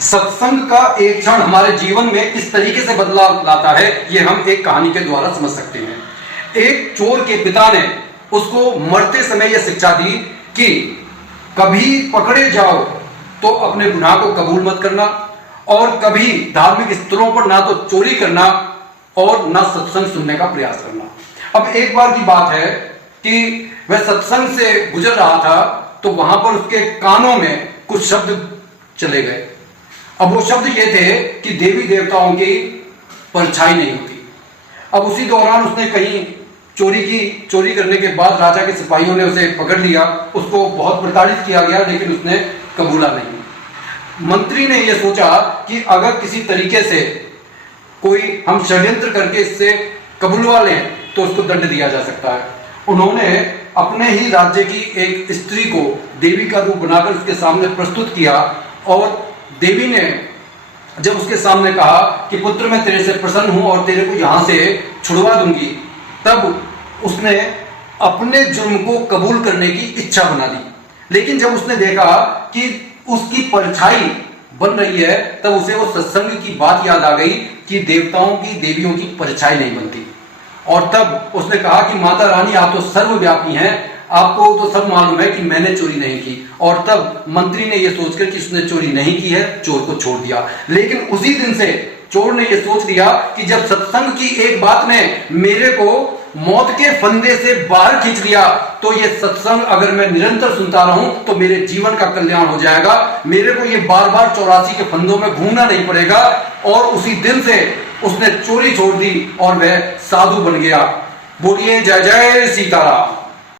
सत्संग का एक क्षण हमारे जीवन में किस तरीके से बदलाव लाता है, ये हम एक कहानी के द्वारा समझ सकते हैं। एक चोर के पिता ने उसको मरते समय यह शिक्षा दी कि कभी पकड़े जाओ तो अपने गुनाह को कबूल मत करना, और कभी धार्मिक स्थलों पर ना तो चोरी करना और ना सत्संग सुनने का प्रयास करना। अब एक बार की बात है कि वह सत्संग से गुजर रहा था, तो वहां पर उसके कानों में कुछ शब्द चले गए। अब वो शब्द ये थे कि देवी देवताओं की परछाई नहीं होती। अब उसी दौरान उसने कहीं चोरी करने के बाद राजा के सिपाहियों ने उसे पकड़ लिया। उसको बहुत प्रताड़ित किया गया, लेकिन उसने कबूला नहीं। मंत्री ने यह सोचा कि अगर किसी तरीके से कोई हम षड्यंत्र करके इससे कबूलवा लें तो उसको दंड दिया जा सकता है। उन्होंने अपने ही राज्य की एक स्त्री को देवी का रूप बनाकर उसके सामने प्रस्तुत किया, और देवी ने जब उसके सामने कहा कि पुत्र मैं तेरे से प्रसन्न हूं और तेरे को यहां से छुड़वा दूंगी, तब उसने अपने जुर्म को कबूल करने की इच्छा बना दी। लेकिन जब उसने देखा कि उसकी परछाई बन रही है, तब उसे वो सत्संग की बात याद आ गई कि देवताओं की देवियों की परछाई नहीं बनती। और तब उसने कहा कि माता रानी आप तो सर्वव्यापी हैं, आपको तो सब मालूम है कि मैंने चोरी नहीं की। और तब मंत्री ने यह सोचकर कि उसने चोरी नहीं की है, चोर को छोड़ दिया। लेकिन उसी दिन से चोर ने यह सोच लिया कि जब सत्संग की एक बात ने मेरे को मौत के फंदे से बाहर खींच लिया, तो ये सत्संग अगर मैं निरंतर सुनता रहूं तो मेरे जीवन का कल्याण हो जाएगा। मेरे को ये बार बार 84 के फंदों में घूमना नहीं पड़ेगा। और उसी दिन से उसने चोरी छोड़ दी और वह साधु बन गया। बोलिए जय जय सीताराम।